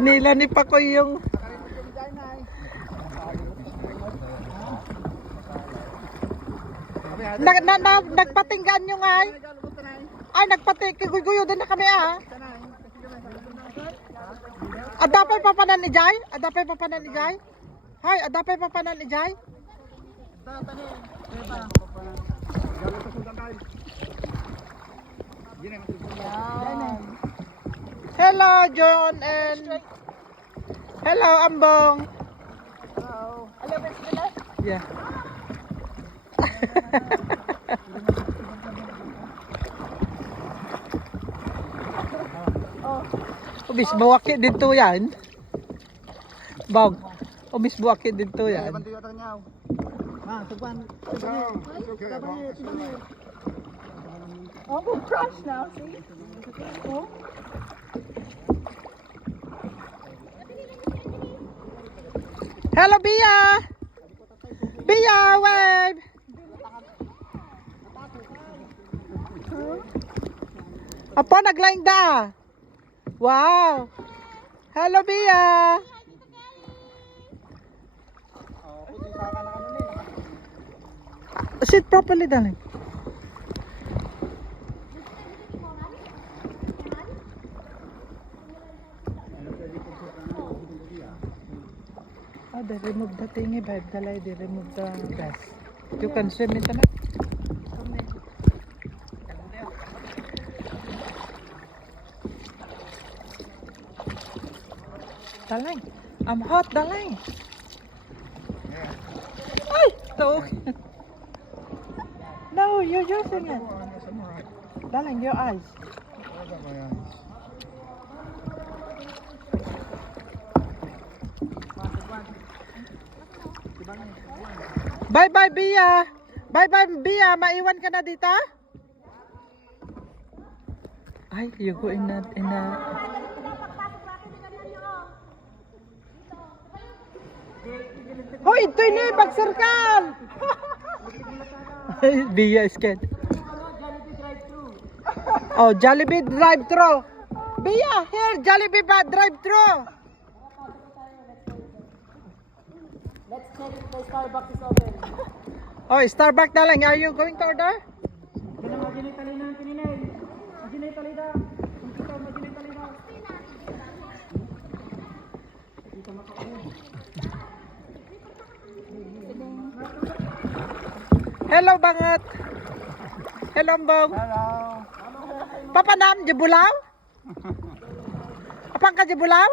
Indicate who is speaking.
Speaker 1: Nila ni Pakoy yung... Na, na, na, nagpatinggan nyo nga ay. Ay, nagpati, kiguyo din na kami ah. Adapay pa pa ni Jai? Adapay pa pa ni Jai? Hay, adapay pa pa ni Jai? Hello, John and... Hello, Ambong. Yeah. Ubis buwaki dito yan. Bag. Ubis buwaki dito yan.
Speaker 2: Oh, we'll crush now, see? Oh.
Speaker 1: Hello, Bia! Bia, wave! Apo, naglaing da! Wow! Hello, Bia! Sit properly, darling. Ah, they remove the thingy, babe. Dalay, they remove the gas. You can swim in the night. Dalay, I'm hot, Dalay. Ay, no. no, you're using it. Darling, your eyes. Bye bye Bia. Bye bye Bia, maiwan ka na dito? Ay, you go in a, in a... Hoy, ito ni pagsirkal. Bia is scared. Oh, Jollibee drive-thru. Bia, here, Jollibee ba drive-thru. Oh, Starbucks na lang. Are you going to order? Hello, bangat. Hello, bang.
Speaker 3: Hello.
Speaker 1: Papa nam, jebulaw? Apang ka jebulaw?